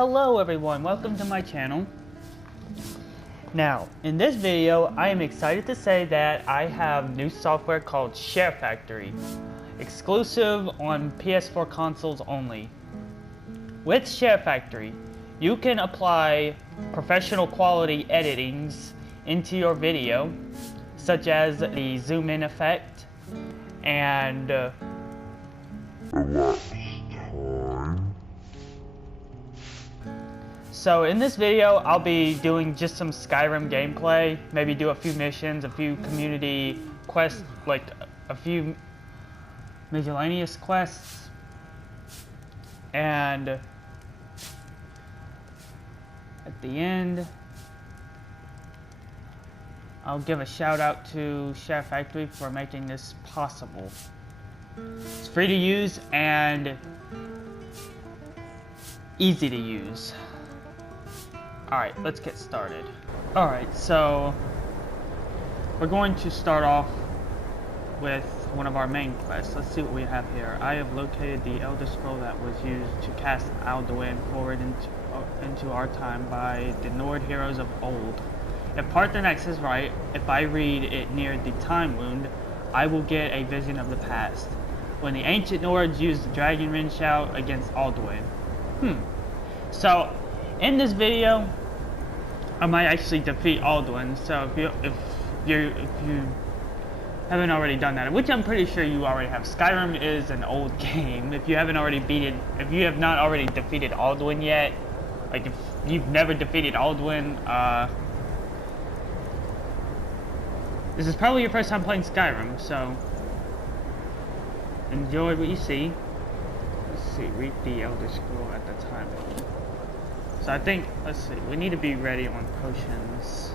Hello everyone, welcome to my channel. Now, in this video, I am excited to say that I have new software called SHAREfactory, exclusive on PS4 consoles only. With SHAREfactory, you can apply professional quality editings into your video, such as the zoom in effect and So in this video, I'll be doing just some Skyrim gameplay, maybe do a few missions, a few community quests, like a few miscellaneous quests, and at the end, I'll give a shout out to SHAREfactory for making this possible. It's free to use and easy to use. Alright, let's get started. Alright, so we're going to start off with one of our main quests. Let's see what we have here. I have located the Elder Scroll that was used to cast Alduin forward into our time by the Nord heroes of old. If Parthenax is right, if I read it near the Time Wound, I will get a vision of the past, when the ancient Nords used the Dragon Ring shout against Alduin. So, in this video, I might actually defeat Alduin. So if you haven't already done that, which I'm pretty sure you already have. Skyrim is an old game. If you haven't already if you have not already defeated Alduin yet, like if you've never defeated Alduin, this is probably your first time playing Skyrim. So enjoy what you see. Let's see, read the Elder Scroll at the time. So I think, let's see, we need to be ready on potions.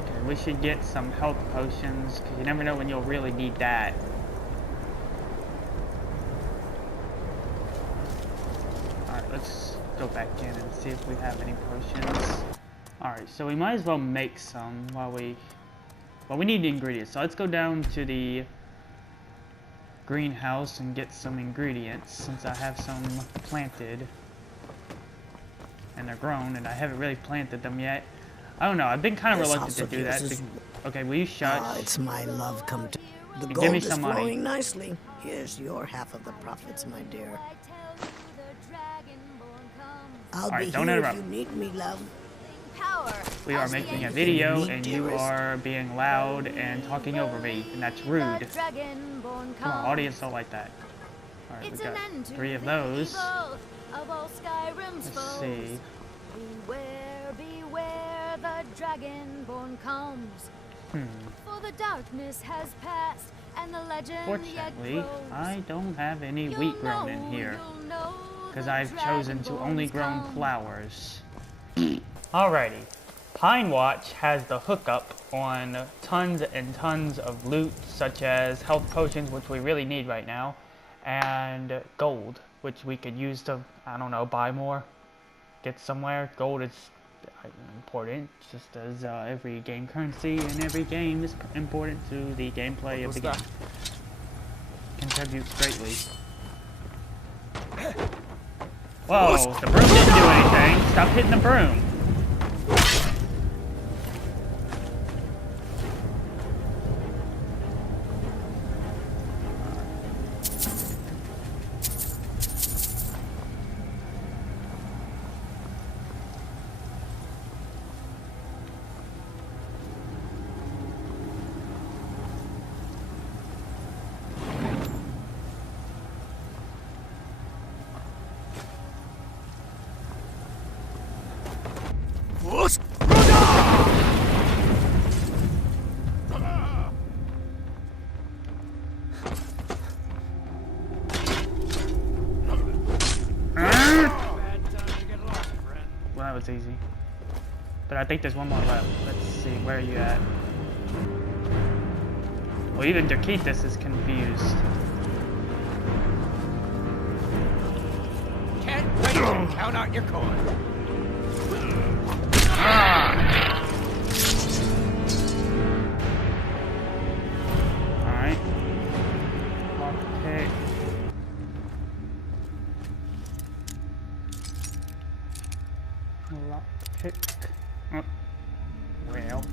Okay, we should get some health potions, because you never know when you'll really need that. Alright, let's go back in and see if we have any potions. Alright, so we might as well make some while we need the ingredients. So let's go down to the greenhouse and get some ingredients, since I have some planted and they're grown and I haven't really planted them yet. I don't know, I've been kind of reluctant to do that. Okay, will you shut? It's my love come to the give me gold some is money. flowing nicely. Here's your half of the profits, my dear. I'll be don't here interrupt. if you need me, love. We are making a video and you are being loud and talking over me, and that's rude. Come on, audience don't like that. Alright, we got 3 of those. Let's see. Beware, the dragonborn comes. For the darkness has passed and the legend Fortunately, I don't have any wheat grown in here, because I've chosen to only grow flowers. Alrighty, Pine Watch has the hookup on tons and tons of loot, such as health potions, which we really need right now, and gold, which we could use to, I don't know, buy more, get somewhere. Gold is important, just as every game currency in every game is important to the gameplay of the game. Contributes greatly. Whoa, the broom didn't do anything. Stop hitting the broom. Well, that was easy. But I think there's one more left. Let's see, where are you at? Well, even Derketis is confused. Can't wait to count out your coin. Alright. Lockpick. Oh. Well.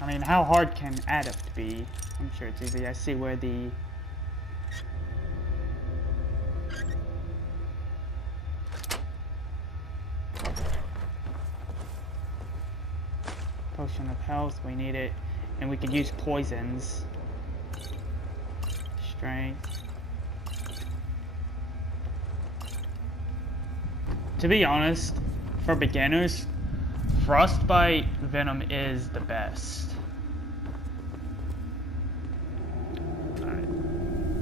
I mean, how hard can Adapt be? I'm sure it's easy. I see where the... Potion of health, we need it. And we could use poisons. Strength. To be honest, for beginners, Frostbite Venom is the best. Alright.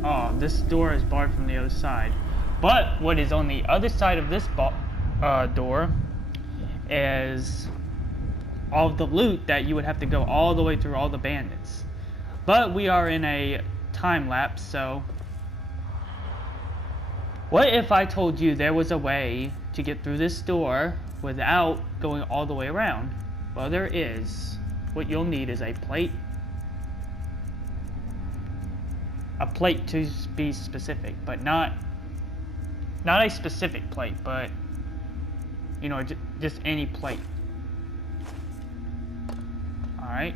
Oh, this door is barred from the other side. But what is on the other side of this door is all of the loot that you would have to go all the way through all the bandits. But we are in a time lapse, so... What if I told you there was a way to get through this door without going all the way around? Well, there is. What you'll need is a plate. A plate to be specific, but not a specific plate, but you know, just any plate. Alright.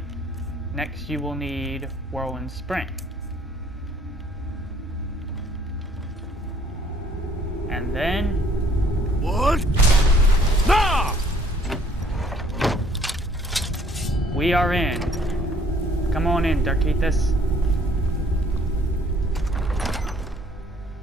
Next you will need Whirlwind Sprint. And then... What? Nah! We are in. Come on in, Darkethus.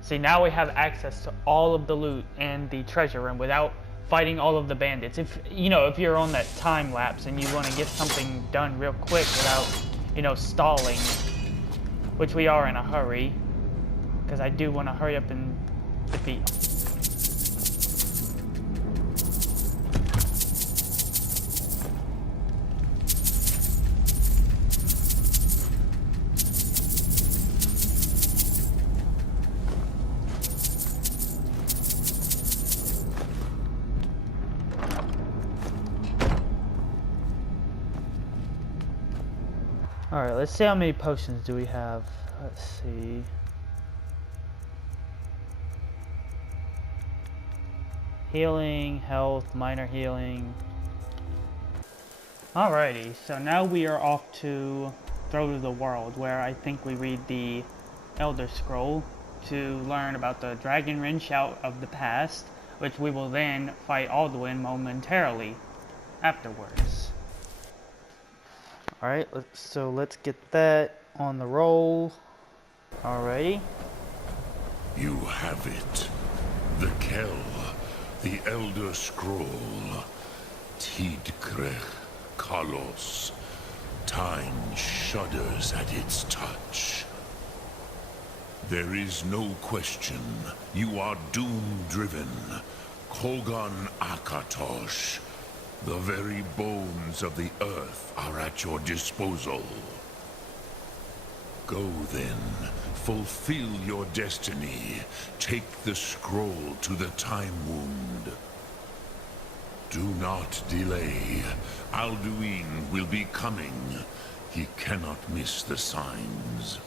See, now we have access to all of the loot and the treasure room without fighting all of the bandits. If you're on that time lapse and you want to get something done real quick without, stalling, which we are in a hurry, because I do want to hurry up and defeat. Alright, let's see how many potions do we have. Let's see. Healing, health, minor healing. Alrighty, so now we are off to Throne of the World, where I think we read the Elder Scroll to learn about the Dragon Rin Shout of the past, which we will then fight Alduin momentarily afterwards. Alright, so let's get that on the roll. Alrighty. You have it. The Kell, the Elder Scroll. Tidkrech Kalos. Time shudders at its touch. There is no question. You are doom-driven. Kogan Akatosh. The very bones of the earth are at your disposal. Go then, fulfill your destiny. Take the scroll to the Time Wound. Do not delay. Alduin will be coming. He cannot miss the signs.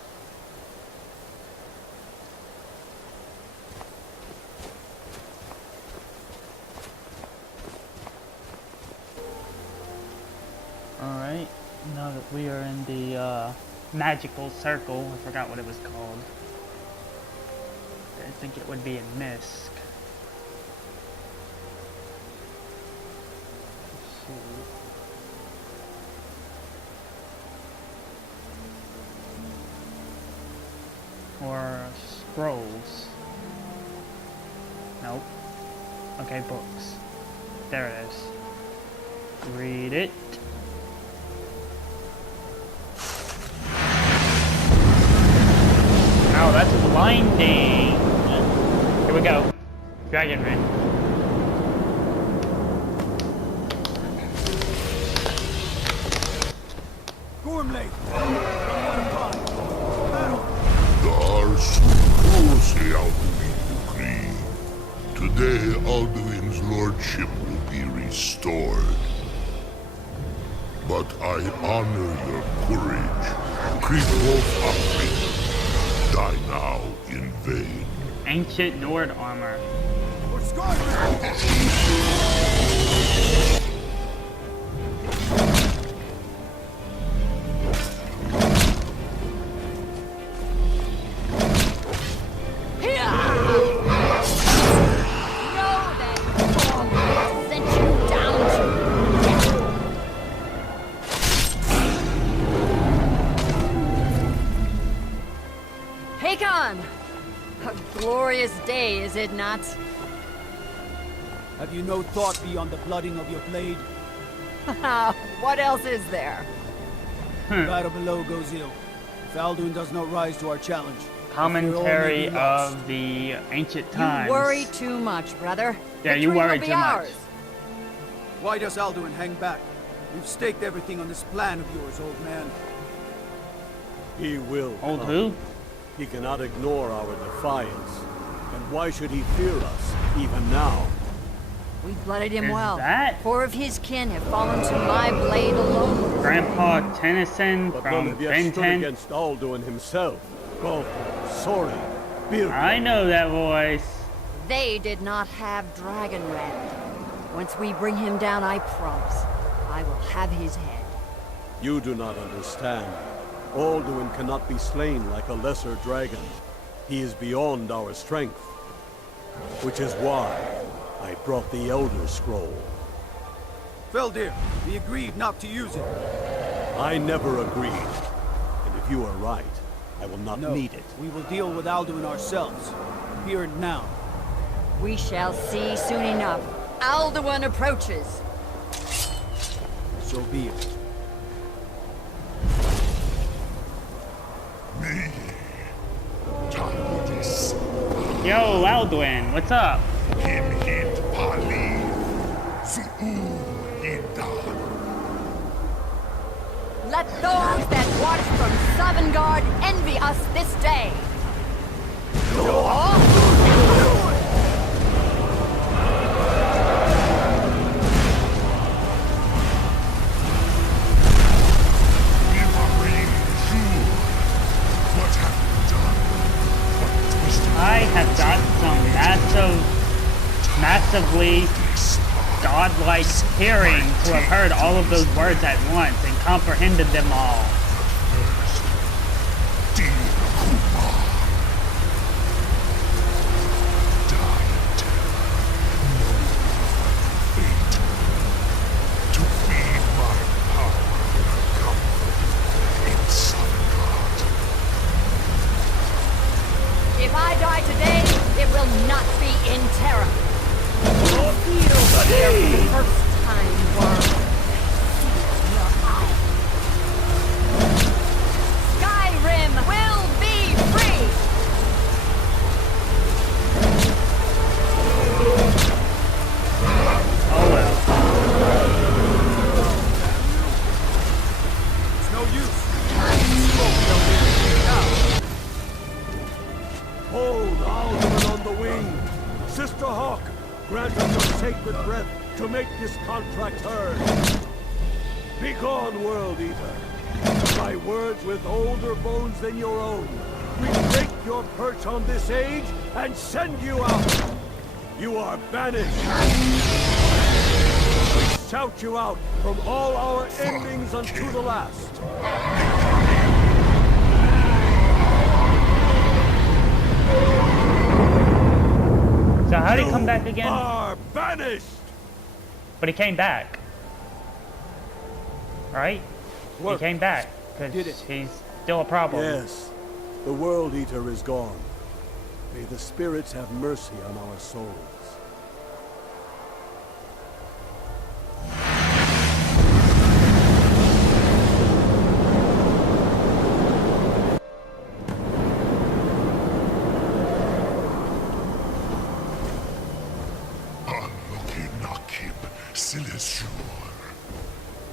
Alright, now that we are in the magical circle, I forgot what it was called. I think it would be in Misk. Let's see. Or scrolls. Nope. Okay, books. There it is. Read it. Oh, that's blinding. Here we go. Dragon Rin. Gormley! Battle! Today, Alduin's lordship will be restored. But I honor your courage. Creep wolf die now in vain. Ancient Nord armor. For Skyrim! Day, is it not? Have you no thought beyond the blooding of your blade? What else is there? Battle below goes ill. If Alduin does not rise to our challenge. Commentary of the ancient times. You worry too much, brother. Yeah, you worry too much. Why does Alduin hang back? We've staked everything on this plan of yours, old man. He will. Old come. who? He cannot ignore our defiance. And why should he fear us, even now? We blooded him Is well. that- 4 of his kin have fallen to my blade alone. Grandpa Tennyson But none from have yet Ben stood 10. against Alduin himself. Both Sori, Bir. I know that voice. They did not have Dragonrend. Once we bring him down, I promise, I will have his head. You do not understand. Alduin cannot be slain like a lesser dragon. He is beyond our strength. Which is why I brought the Elder Scroll. Feldir, we agreed not to use it. I never agreed. And if you are right, I will not No, need it. we will deal with Alduin ourselves. Here and now. We shall see soon enough. Alduin approaches. So be it. Yo, Alduin, what's up? Let those that watch from Sovngarde envy us this day. I have got some massively godlike hearing to have heard all of those words at once and comprehended them all. If I die today, it will not be in terror. Feel the first time worm. See your eye. Skyrim will be free. Oh well. It's no use. Hold Alduin on the wing! Sister Hawk, grant us your sacred breath to make this contract heard! Begone, World Eater! By words with older bones than your own, we break your perch on this age and send you out! You are banished! We shout you out from all our endings unto the last! So how did he come back again? Are banished! But he came back. Right? He came back. Did Because it. he's still a problem. Yes, the World Eater is gone. May the spirits have mercy on our souls.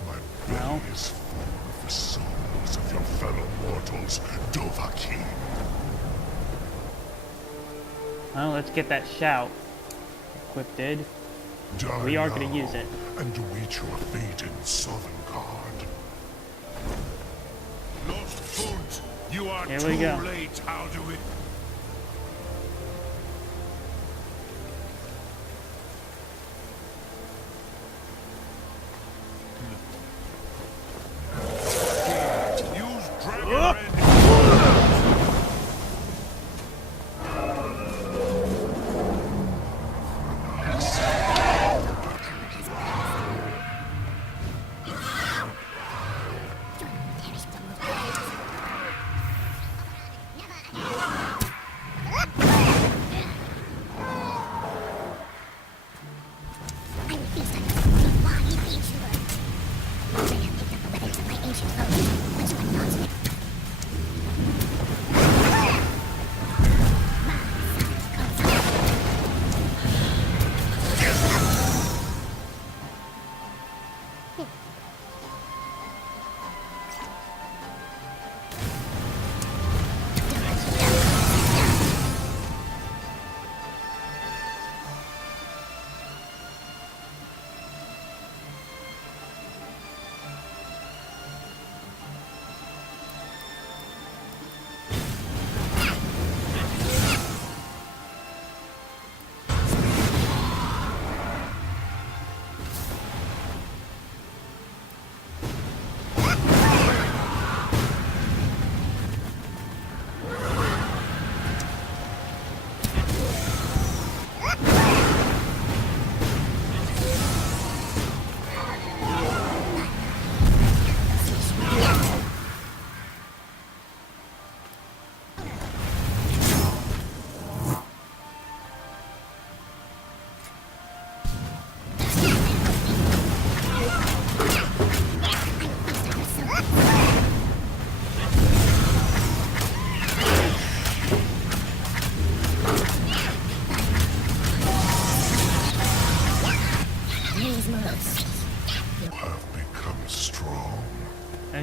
My belly is full of the souls of your fellow mortals, Dovahkiin. Well, let's get that shout equipped. Die We are going now to use it. and await your fate in Sovngarde. Lost Foot, you are Here too we go. late, Alduin.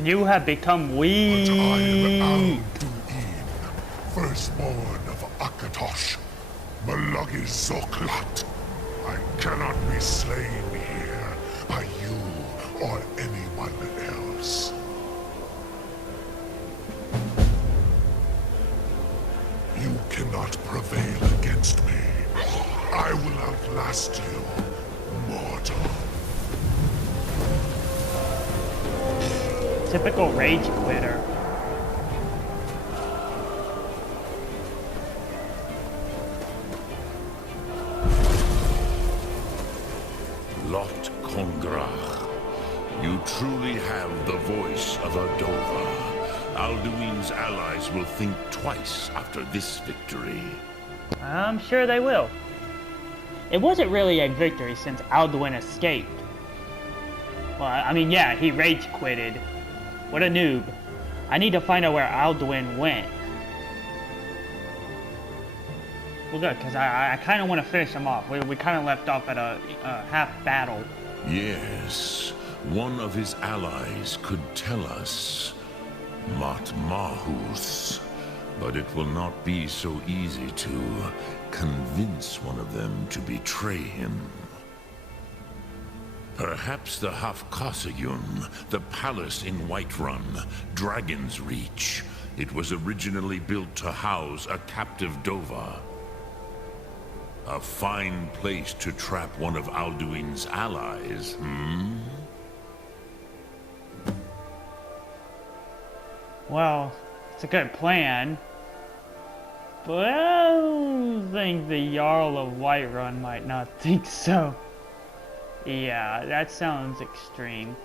And you have become But weak. I am Alduin, firstborn of Akatosh, Malagi Zoklat. I cannot be slain here by you or anyone else. You cannot prevail against me. I will outlast you, mortal. Typical rage quitter. Lot Kongrach, you truly have the voice of a Dova. Alduin's allies will think twice after this victory. I'm sure they will. It wasn't really a victory since Alduin escaped. Well, I mean, yeah, he rage quitted. What a noob. I need to find out where Alduin went. Well, good, because I kind of want to finish him off. We kind of left off at a half battle. Yes, one of his allies could tell us. Matmahus. But it will not be so easy to convince one of them to betray him. Perhaps the Hafkasayun, the palace in Whiterun, Dragon's Reach. It was originally built to house a captive Dova. A fine place to trap one of Alduin's allies, hmm? Well, it's a good plan. But I don't think the Jarl of Whiterun might not think so. Yeah, that sounds extreme.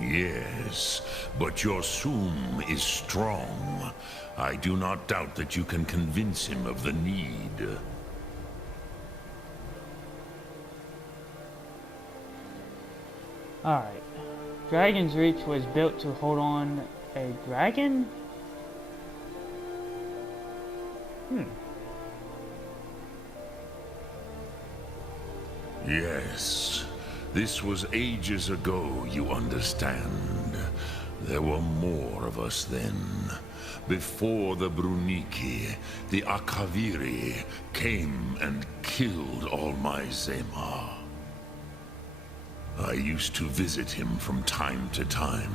Yes, but your Sum is strong. I do not doubt that you can convince him of the need. Alright. Dragon's Reach was built to hold on a dragon? Yes, this was ages ago, you understand. There were more of us then. Before the Bruniki, the Akaviri came and killed all my Zema. I used to visit him from time to time,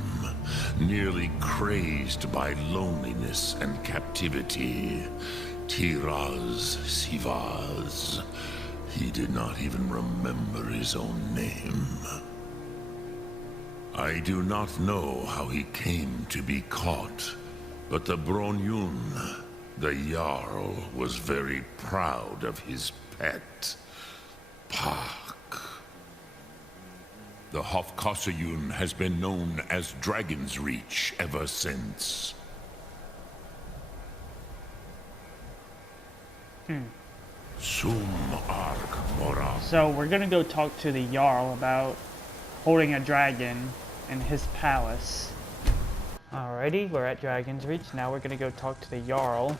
nearly crazed by loneliness and captivity. Tiraz Sivaz. He did not even remember his own name. I do not know how he came to be caught, but the Bronyun, the Jarl, was very proud of his pet, Pak. The Hofkasayun has been known as Dragon's Reach ever since. Sum Ark Mora. So we're gonna go talk to the Jarl about holding a dragon in his palace. Alrighty, we're at Dragon's Reach. Now we're gonna go talk to the Jarl.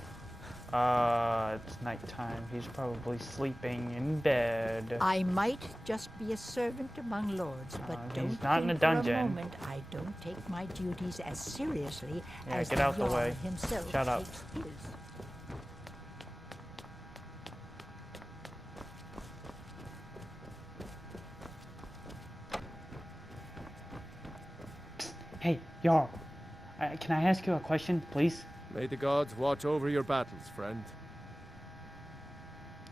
It's nighttime. He's probably sleeping in bed. I might just be a servant among lords, but don't he's not in think a dungeon. for a moment I don't take my duties as seriously Yeah, as get the out the Jarl way. himself Shut up. takes his. Hey, Jarl. Can I ask you a question, please? May the gods watch over your battles, friend.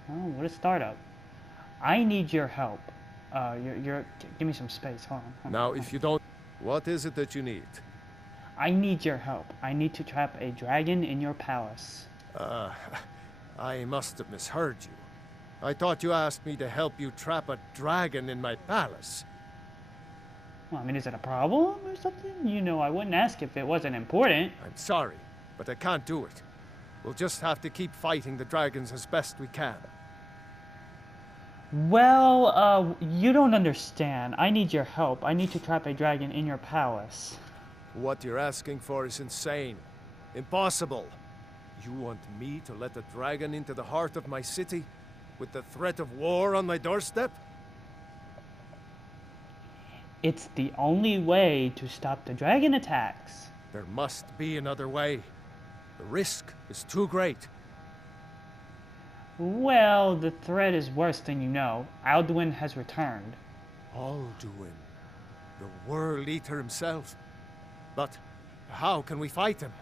Oh, what a startup. I need your help. Give me some space. Hold on. Now, if you don't... What is it that you need? I need your help. I need to trap a dragon in your palace. I must have misheard you. I thought you asked me to help you trap a dragon in my palace. Well, I mean, is it a problem or something? You know, I wouldn't ask if it wasn't important. I'm sorry, but I can't do it. We'll just have to keep fighting the dragons as best we can. Well, you don't understand. I need your help. I need to trap a dragon in your palace. What you're asking for is insane. Impossible. You want me to let a dragon into the heart of my city? With the threat of war on my doorstep? It's the only way to stop the dragon attacks. There must be another way. The risk is too great. Well, the threat is worse than you know. Alduin has returned. Alduin, the World Eater himself. But how can we fight him?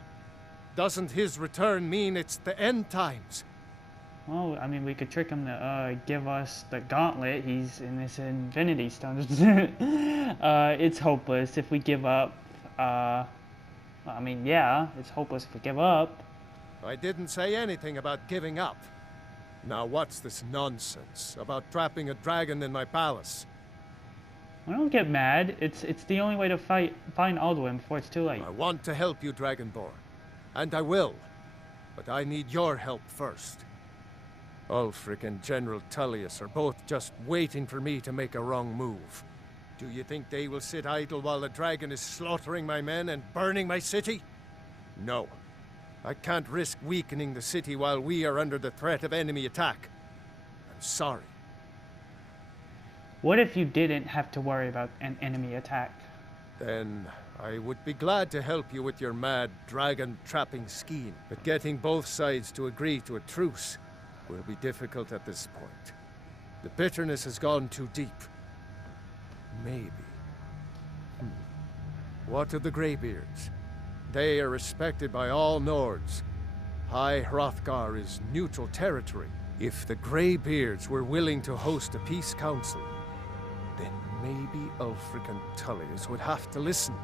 Doesn't his return mean it's the end times? Well, I mean, we could trick him to give us the gauntlet. He's in this Infinity Stone. It's hopeless if we give up. I mean, yeah, it's hopeless if we give up. I didn't say anything about giving up. Now what's this nonsense about trapping a dragon in my palace? I don't get mad. It's the only way to find Alduin before it's too late. I want to help you, Dragonborn. And I will. But I need your help first. Ulfric and General Tullius are both just waiting for me to make a wrong move. Do you think they will sit idle while the dragon is slaughtering my men and burning my city? No. I can't risk weakening the city while we are under the threat of enemy attack. I'm sorry. What if you didn't have to worry about an enemy attack? Then I would be glad to help you with your mad dragon-trapping scheme. But getting both sides to agree to a truce will be difficult at this point. The bitterness has gone too deep. Maybe. What of the Greybeards? They are respected by all Nords. High Hrothgar is neutral territory. If the Greybeards were willing to host a peace council, then maybe Ulfric and Tullius would have to listen.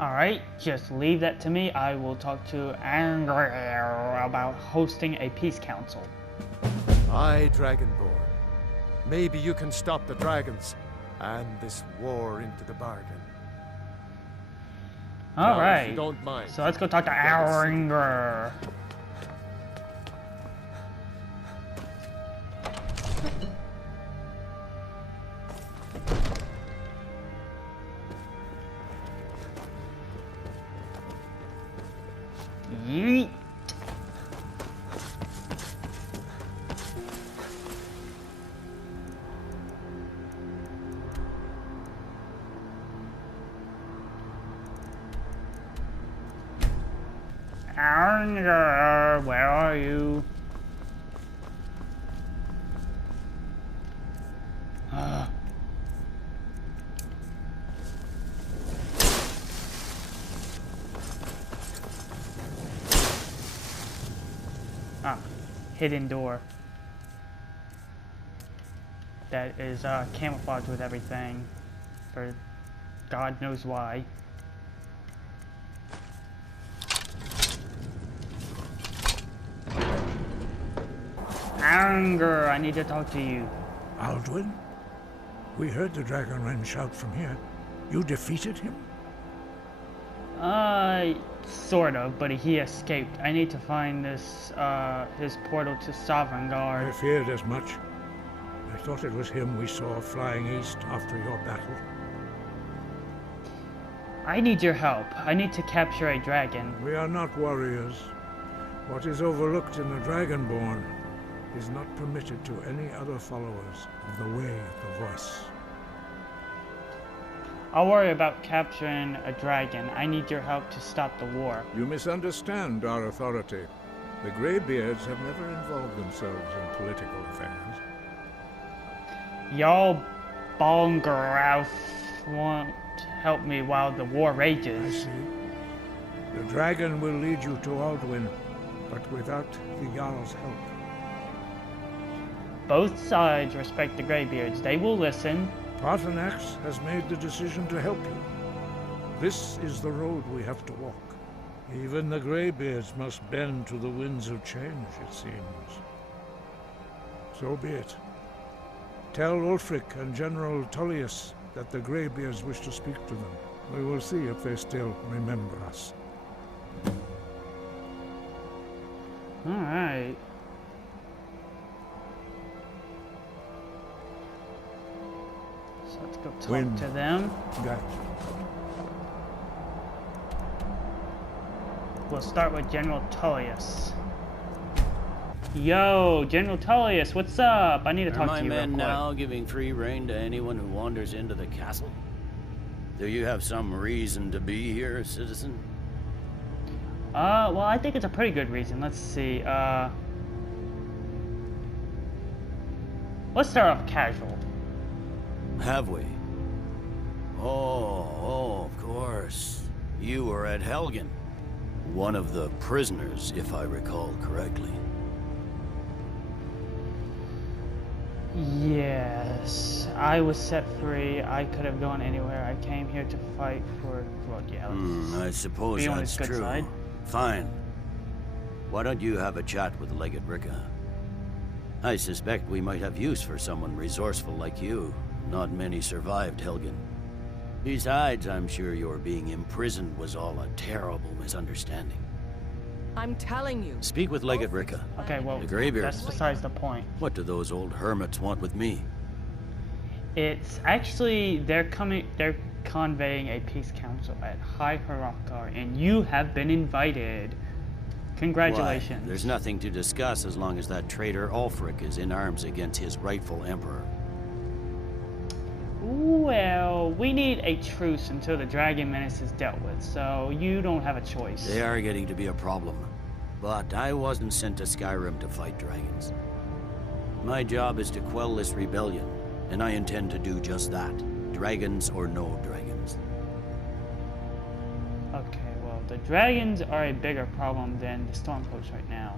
Alright, just leave that to me. I will talk to Angr about hosting a peace council. Aye, Dragonborn. Maybe you can stop the dragons and this war into the bargain. Alright, if you don't mind, so let's go talk to Angr. Yeet. Anger, where are you? Hidden door that is camouflaged with everything for God knows why. Anger, I need to talk to you. Alduin? We heard the Dragonren shout from here. You defeated him? Sort of, but he escaped. I need to find this, his portal to Sovngarde. I feared as much. I thought it was him we saw flying east after your battle. I need your help. I need to capture a dragon. We are not warriors. What is overlooked in the Dragonborn is not permitted to any other followers of the Way of the Voice. I'll worry about capturing a dragon. I need your help to stop the war. You misunderstand our authority. The Greybeards have never involved themselves in political affairs. Y'all Bongaraf won't help me while the war rages. I see. The dragon will lead you to Alduin, but without the Jarl's help. Both sides respect the Greybeards. They will listen. Paarthurnax has made the decision to help you. This is the road we have to walk. Even the Greybeards must bend to the winds of change, it seems. So be it. Tell Ulfric and General Tullius that the Greybeards wish to speak to them. We will see if they still remember us. All right. So let's go talk to them. That. We'll start with General Tullius. Yo, General Tullius, what's up? I need to Are talk my to you real men quick. now giving free rein to anyone who wanders into the castle? Do you have some reason to be here, citizen? Well, I think it's a pretty good reason. Let's see, let's start off casual. Have we? Oh, of course. You were at Helgen. One of the prisoners, if I recall correctly. Yes, I was set free. I could have gone anywhere. I came here to fight for, well, yeah, I suppose be on that's his good true. side. Fine. Why don't you have a chat with Legate Ricka? I suspect we might have use for someone resourceful like you. Not many survived Helgen. Besides, I'm sure your being imprisoned was all a terrible misunderstanding. I'm telling you. Speak with Legate Ricka. Okay, well, The Greybeards. that's besides the point. What do those old hermits want with me? It's actually, they're conveying a peace council at High Harakar, and you have been invited. Congratulations. Why? There's nothing to discuss as long as that traitor Ulfric is in arms against his rightful emperor. Well, we need a truce until the dragon menace is dealt with, so you don't have a choice. They are getting to be a problem. But I wasn't sent to Skyrim to fight dragons. My job is to quell this rebellion, and I intend to do just that. Dragons or no dragons. Okay, well, the dragons are a bigger problem than the Stormcloaks right now.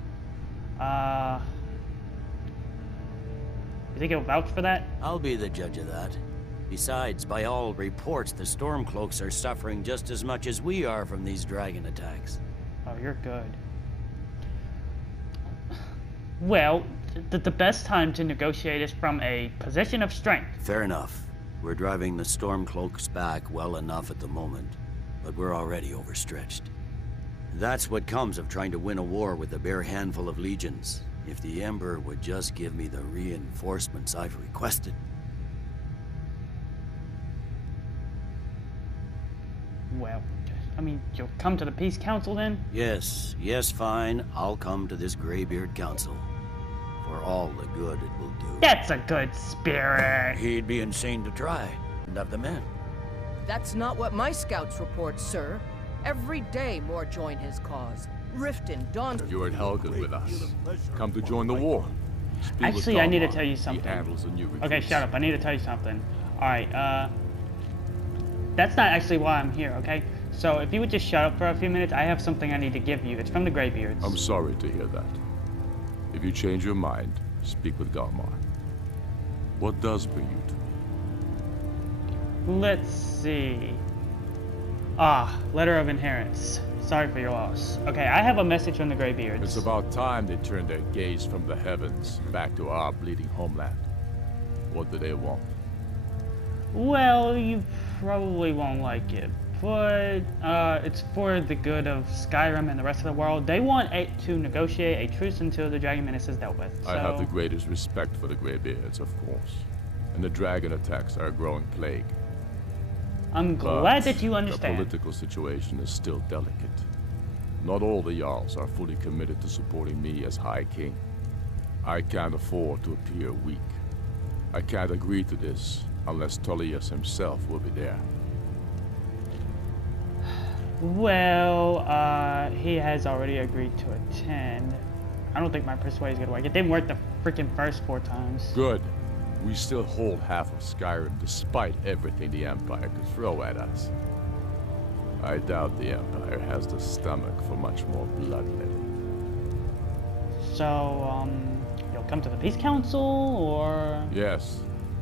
You think you'll vouch for that? I'll be the judge of that. Besides, by all reports, the Stormcloaks are suffering just as much as we are from these dragon attacks. Oh, you're good. Well, the best time to negotiate is from a position of strength. Fair enough. We're driving the Stormcloaks back well enough at the moment, but we're already overstretched. That's what comes of trying to win a war with a bare handful of legions. If the Emperor would just give me the reinforcements I've requested. Well, I mean, you'll come to the Peace Council then? Yes, fine. I'll come to this Greybeard Council. For all the good it will do. That's a good spirit. He'd be insane to try, and have the men. That's not what my scouts report, sir. Every day more join his cause. Riften, Dawn... You're at Helgen with us. Come to join the war. Speak with Actually, I need to Dalmar. tell you He something. handles the new recruits. Okay, shut up. I need to tell you something. Alright, that's not actually why I'm here, okay? So, if you would just shut up for a few minutes, I have something I need to give you. It's from the Greybeards. I'm sorry to hear that. If you change your mind, speak with Galmar. What does bring you to me? Let's see. Letter of inheritance. Sorry for your loss. Okay, I have a message from the Greybeards. It's about time they turned their gaze from the heavens back to our bleeding homeland. What do they want? Well, you probably won't like it, but it's for the good of Skyrim and the rest of the world. They want to negotiate a truce until the dragon menace is dealt with. I have the greatest respect for the Greybeards, of course. And the dragon attacks are a growing plague. I'm glad that you understand. The political situation is still delicate. Not all the Jarls are fully committed to supporting me as High King. I can't afford to appear weak. I can't agree to this unless Tullius himself will be there. Well, he has already agreed to attend. I don't think my persuade is gonna work. It didn't work the freaking first 4 times. Good. We still hold half of Skyrim despite everything the Empire could throw at us. I doubt the Empire has the stomach for much more bloodletting. So, you'll come to the Peace Council, or...? Yes.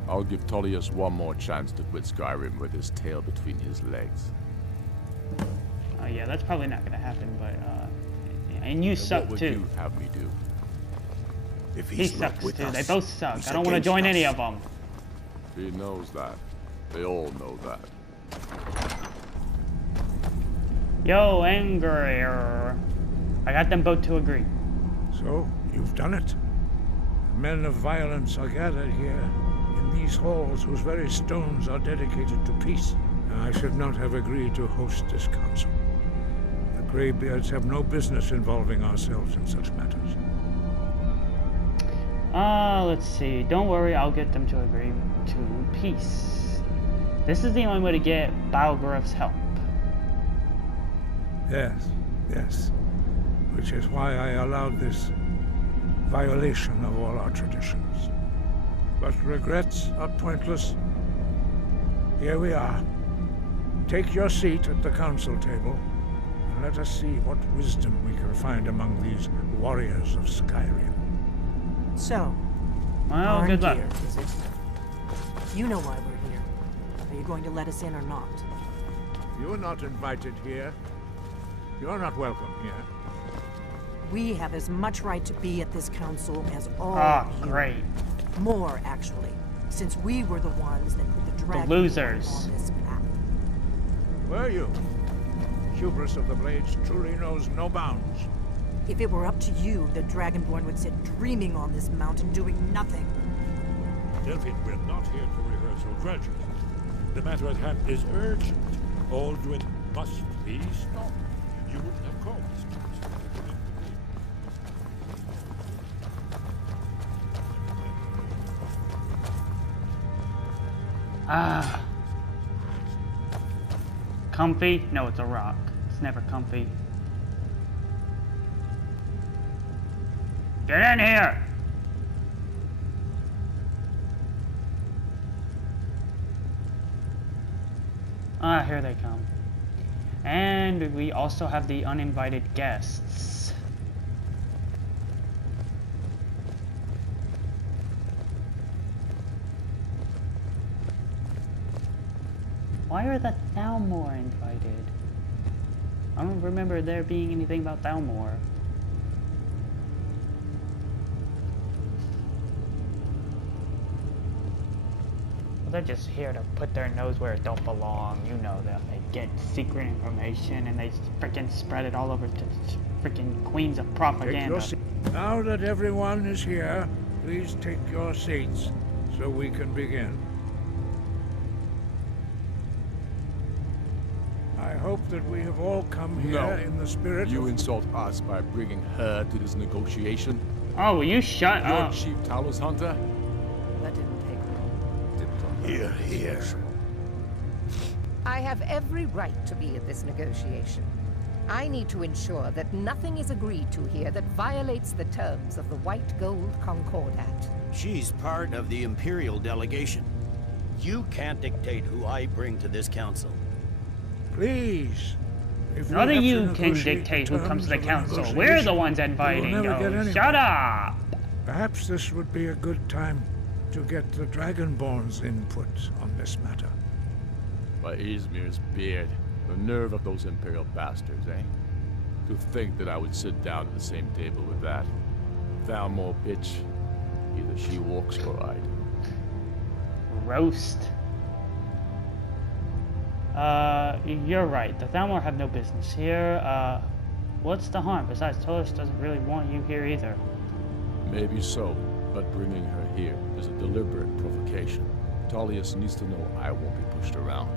I'll give Tullius one more chance to quit Skyrim with his tail between his legs. Yeah, that's probably not gonna happen, but, and you suck what would too. you have me do? If He he's not sucks with too. us, They both suck. he's I don't want to against join any us. of them. He knows that. They all know that. Yo, Angrier. I got them both to agree. So, you've done it. Men of violence are gathered here, in these halls whose very stones are dedicated to peace. I should not have agreed to host this council. The Greybeards have no business involving ourselves in such matters. Let's see. Don't worry, I'll get them to agree to peace. This is the only way to get Balgruuf's help. Yes, yes. Which is why I allowed this violation of all our traditions. But regrets are pointless. Here we are. Take your seat at the council table, and let us see what wisdom we can find among these warriors of Skyrim. So, Well, good luck. Arngeir, is it? You know why we're here. Are you going to let us in or not? You're not invited here. You're not welcome here. We have as much right to be at this council as all Ah, of you. great. More, actually, since we were the ones that put the dragon losers. on this path. Were you? Hubris of the Blades truly knows no bounds. If it were up to you, the Dragonborn would sit dreaming on this mountain doing nothing. Delphine, we're not here to rehearse your grudges. The matter at hand is urgent. Alduin must be stopped. You wouldn't have called this place. Ah. Comfy? No, it's a rock. It's never comfy. Get in here! Ah, here they come. And we also have the uninvited guests. Why are the Thalmor invited? I don't remember there being anything about Thalmor. Well, they're just here to put their nose where it don't belong. You know that. They get secret information and they freaking spread it all over to freaking queens of propaganda. Now that everyone is here, please take your seats so we can begin. I hope that we have all come here in the spirit You of... insult us by bringing her to this negotiation? Oh, will you shut You're up? Chief Talos Hunter? That didn't take long. Here, here. I have every right to be at this negotiation. I need to ensure that nothing is agreed to here that violates the terms of the White Gold Concordat. She's part of the Imperial delegation. You can't dictate who I bring to this council. Please. If we None of have to you can negotiate dictate the who comes to the terms council. of We're the negotiation, ones we will inviting. never get Oh, anywhere. shut up! Perhaps this would be a good time to get the Dragonborn's input on this matter. By Izmir's beard. The nerve of those Imperial bastards, eh? To think that I would sit down at the same table with that. Thalmor bitch. Either she walks or I do. Roast. You're right. The Thalmor have no business here. What's the harm? Besides, Talos doesn't really want you here either. Maybe so, but bringing her here is a deliberate provocation. Tullius needs to know I won't be pushed around.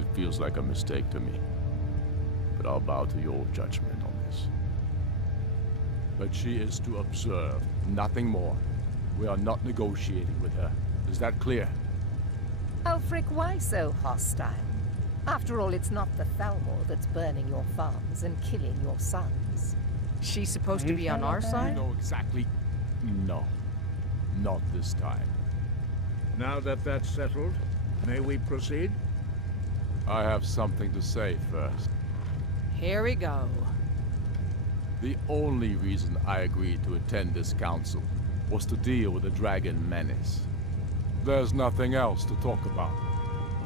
It feels like a mistake to me. But I'll bow to your judgment on this. But she is to observe, nothing more. We are not negotiating with her. Is that clear? Ulfric, why so hostile? After all, it's not the Thalmor that's burning your farms and killing your sons. She's supposed to be on our side? No, exactly. No. Not this time. Now that that's settled, may we proceed? I have something to say first. Here we go. The only reason I agreed to attend this council was to deal with the dragon menace. There's nothing else to talk about.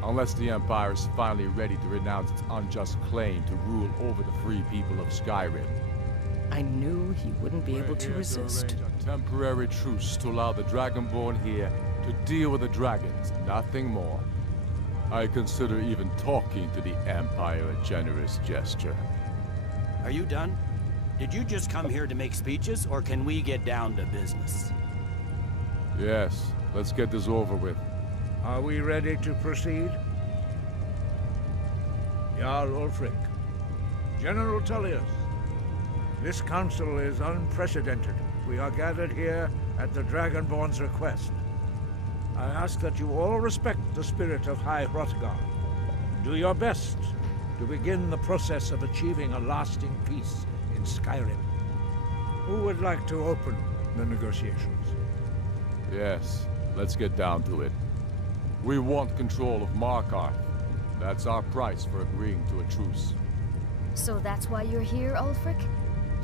Unless the Empire is finally ready to renounce its unjust claim to rule over the free people of Skyrim. I knew he wouldn't be We're able to here resist. arrange a temporary truce to allow the Dragonborn here to deal with the dragons, nothing more. I consider even talking to the Empire a generous gesture. Are you done? Did you just come here to make speeches, or can we get down to business? Yes, let's get this over with. Are we ready to proceed? Jarl Ulfric, General Tullius, this council is unprecedented. We are gathered here at the Dragonborn's request. I ask that you all respect the spirit of High Hrothgar. Do your best to begin the process of achieving a lasting peace in Skyrim. Who would like to open the negotiations? Yes, let's get down to it. We want control of Markarth. That's our price for agreeing to a truce. So that's why you're here, Ulfric?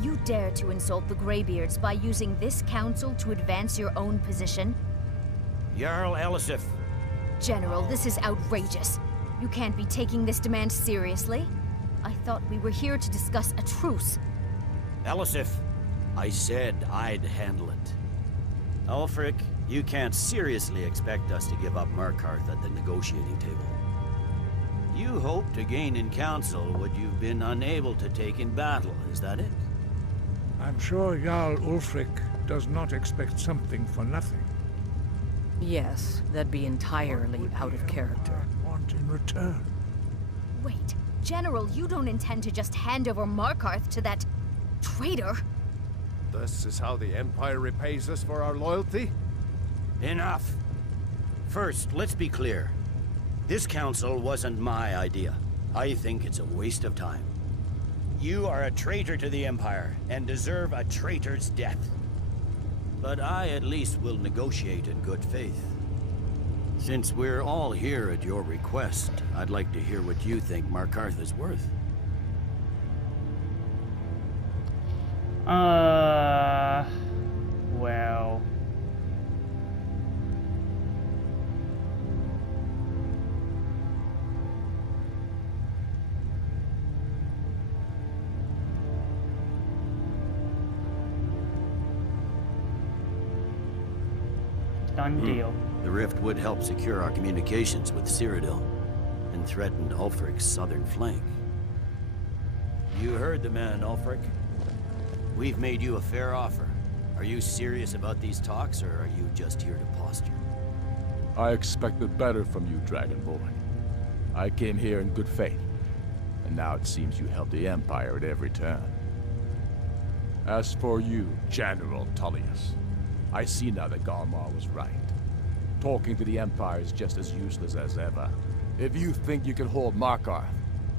You dare to insult the Greybeards by using this council to advance your own position? Jarl Elisif. General, this is outrageous. You can't be taking this demand seriously. I thought we were here to discuss a truce. Elisif, I said I'd handle it. Ulfric, you can't seriously expect us to give up Markarth at the negotiating table. You hope to gain in council what you've been unable to take in battle, is that it? I'm sure Jarl Ulfric does not expect something for nothing. Yes, that'd be entirely out of character. Want in return? Wait, General, you don't intend to just hand over Markarth to that traitor? This is how the Empire repays us for our loyalty? Enough! First, let's be clear. This council wasn't my idea. I think it's a waste of time. You are a traitor to the Empire, and deserve a traitor's death. But I at least will negotiate in good faith. Since we're all here at your request, I'd like to hear what you think Markarth is worth. Well... Done deal. The rift would help secure our communications with Cyrodiil, and threatened Ulfric's southern flank. You heard the man, Ulfric. We've made you a fair offer. Are you serious about these talks, or are you just here to posture? I expected better from you, Dragonborn. I came here in good faith, and now it seems you help the Empire at every turn. As for you, General Tullius, I see now that Galmar was right. Talking to the Empire is just as useless as ever. If you think you can hold Markarth,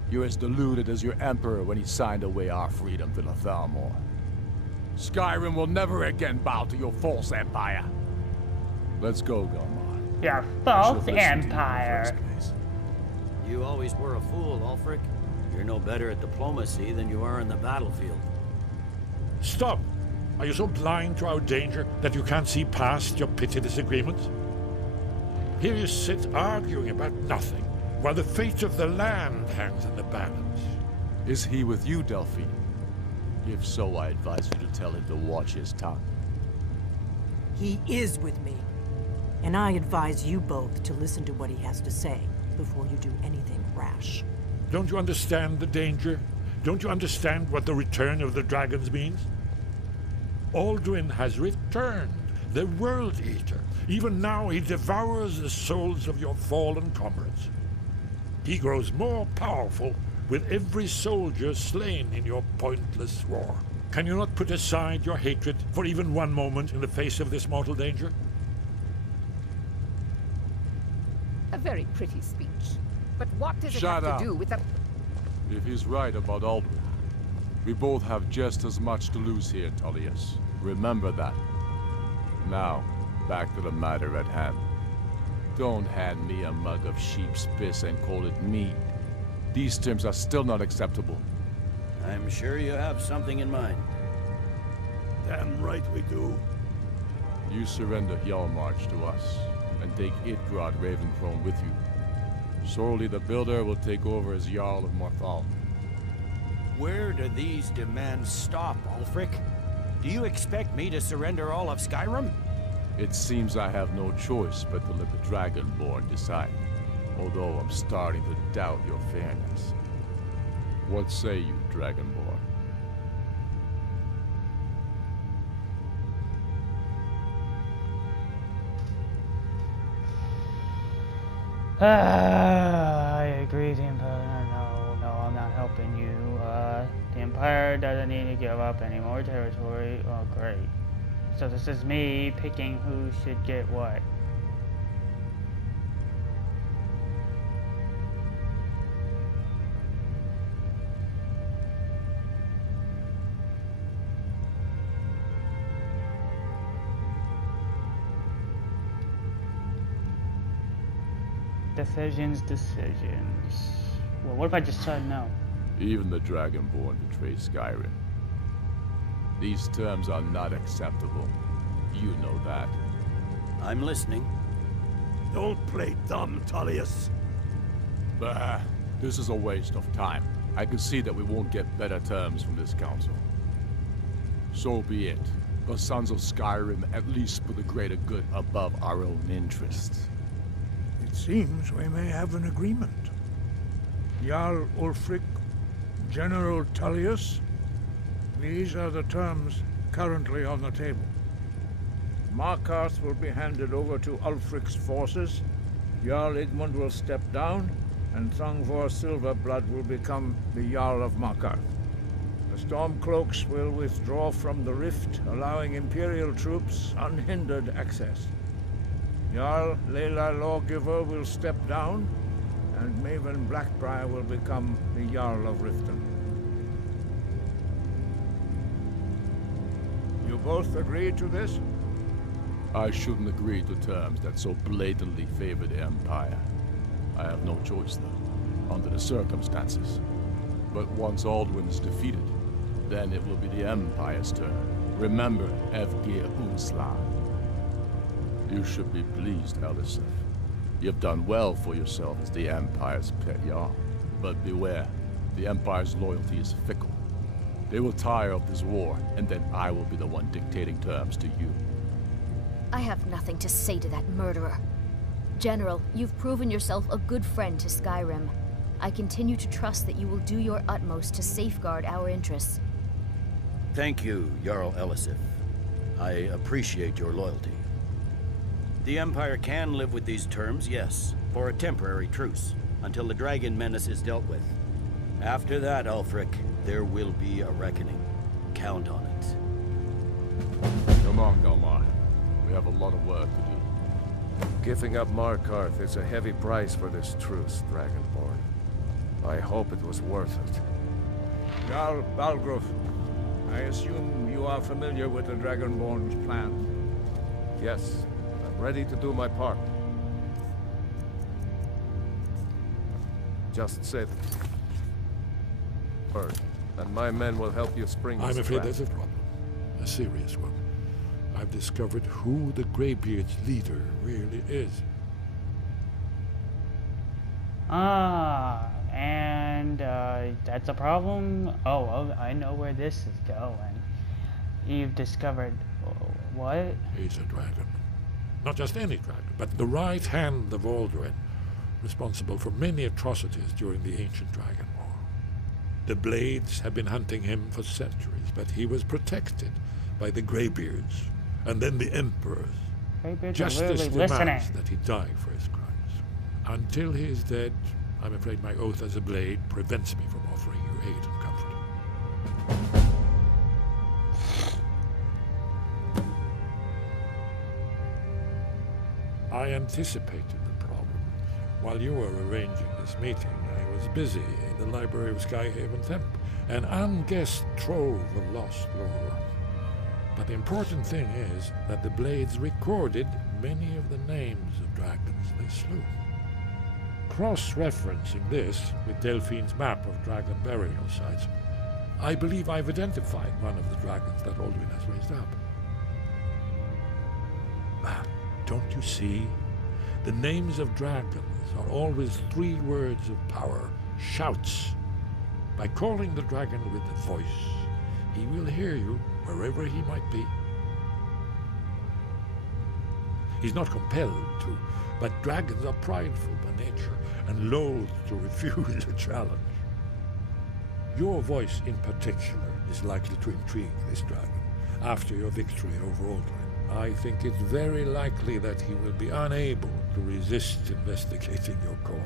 you're as deluded as your Emperor when he signed away our freedom to the Thalmor. Skyrim will never again bow to your false empire. Let's go, Galmar. Your false empire. You always were a fool, Ulfric. You're no better at diplomacy than you are in the battlefield. Stop! Are you so blind to our danger that you can't see past your petty disagreements? Here you sit arguing about nothing, while the fate of the land hangs in the balance. Is he with you, Delphine? If so, I advise you to tell him to watch his tongue. He is with me. And I advise you both to listen to what he has to say before you do anything rash. Don't you understand the danger? Don't you understand what the return of the dragons means? Alduin has returned, the World Eater. Even now he devours the souls of your fallen comrades. He grows more powerful with every soldier slain in your pointless war. Can you not put aside your hatred for even one moment in the face of this mortal danger? A very pretty speech. But what does it Shut have up. to do with the... If he's right about Alduin, we both have just as much to lose here, Tullius. Remember that. Now, back to the matter at hand. Don't hand me a mug of sheep's piss and call it mead. These terms are still not acceptable. I'm sure you have something in mind. Damn right we do. You surrender Hjalmarch to us, and take Idgrod Ravencrone with you. Sorely the Builder will take over as Jarl of Morthal. Where do these demands stop, Ulfric? Do you expect me to surrender all of Skyrim? It seems I have no choice but to let the Dragonborn decide, although I'm starting to doubt your fairness. What say you, Dragonborn? I agree, the Emperor. No. I'm not helping you. The Empire doesn't need to give up any more territory. Oh, great. So this is me picking who should get what. Decisions. Well, what if I just said no? Even the Dragonborn betray Skyrim. These terms are not acceptable. You know that. I'm listening. Don't play dumb, Tullius. Bah, this is a waste of time. I can see that we won't get better terms from this council. So be it. The Sons of Skyrim at least put the greater good above our own interests. It seems we may have an agreement. Jarl Ulfric, General Tullius, these are the terms currently on the table. Markarth will be handed over to Ulfric's forces, Jarl Igmund will step down, and Thongvor Silverblood will become the Jarl of Markarth. The Stormcloaks will withdraw from the Rift, allowing Imperial troops unhindered access. Jarl Leila Lawgiver will step down, and Maven Blackbriar will become the Jarl of Riften. You both agree to this? I shouldn't agree to terms that so blatantly favor the Empire. I have no choice, though, under the circumstances. But once Alduin is defeated, then it will be the Empire's turn. Remember, Evgir Unsla. You should be pleased, Elisif. You've done well for yourself as the Empire's pet Jarl. But beware, the Empire's loyalty is fickle. They will tire of this war, and then I will be the one dictating terms to you. I have nothing to say to that murderer. General, you've proven yourself a good friend to Skyrim. I continue to trust that you will do your utmost to safeguard our interests. Thank you, Jarl Elisif. I appreciate your loyalty. The Empire can live with these terms, yes, for a temporary truce, until the dragon menace is dealt with. After that, Ulfric, there will be a reckoning. Count on it. Come on, Galmar. We have a lot of work to do. Giving up Markarth is a heavy price for this truce, Dragonborn. I hope it was worth it. Jarl Balgruf, I assume you are familiar with the Dragonborn's plan? Yes, I'm ready to do my part. Just say the word, and my men will help you spring this I'm afraid trap. there's a problem. A serious one. I've discovered who the Greybeard's leader really is. And that's a problem? Oh, well, I know where this is going. You've discovered... what? He's a dragon. Not just any dragon, but the right hand of Alduin, responsible for many atrocities during the Ancient Dragon War. The Blades have been hunting him for centuries, but he was protected by the Greybeards, and then the Emperors. Justice demands that he die for his crimes. Until he is dead, I'm afraid my oath as a Blade prevents me from offering you aid and comfort. I anticipated the problem. While you were arranging this meeting, I was busy in the library of Skyhaven Temple, an unguessed trove of lost lore. But the important thing is that the Blades recorded many of the names of dragons they slew. Cross-referencing this with Delphine's map of dragon burial sites, I believe I've identified one of the dragons that Alduin has raised up. Don't you see? The names of dragons are always 3 words of power, shouts. By calling the dragon with a voice, he will hear you wherever he might be. He's not compelled to, but dragons are prideful by nature and loath to refuse a challenge. Your voice in particular is likely to intrigue this dragon after your victory over Alduin. I think it's very likely that he will be unable to resist investigating your call.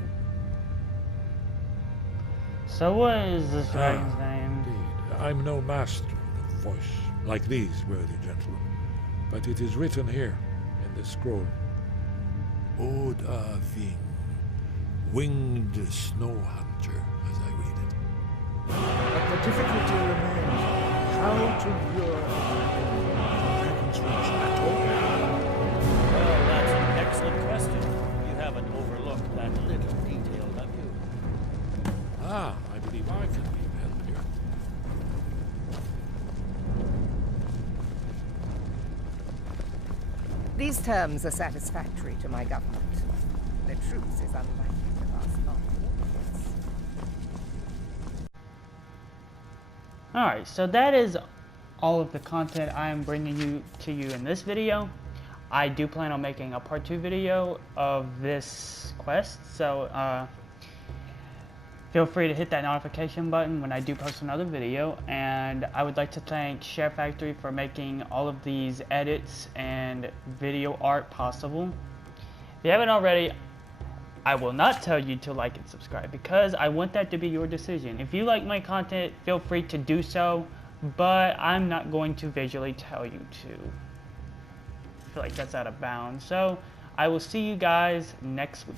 So what is this dragon's name? Indeed. I'm no master of voice, like these worthy gentlemen. But it is written here, in this scroll. Otherhand, winged snow hunter, as I read it. But the difficulty remains how to lure the dragon's wings at all. Well, that's an excellent question. You haven't overlooked that little detail, have you? Ah, I believe I can be of help here. These terms are satisfactory to my government. The truce is unlikely to last long. Alright, so that is all of the content I am bringing to you in this video. I do plan on making a part 2 video of this quest, so feel free to hit that notification button when I do post another video. And I would like to thank SHAREfactory for making all of these edits and video art possible. If you haven't already, I will not tell you to like and subscribe because I want that to be your decision. If you like my content, feel free to do so, but I'm not going to visually tell you to. I feel like that's out of bounds. So I will see you guys next week.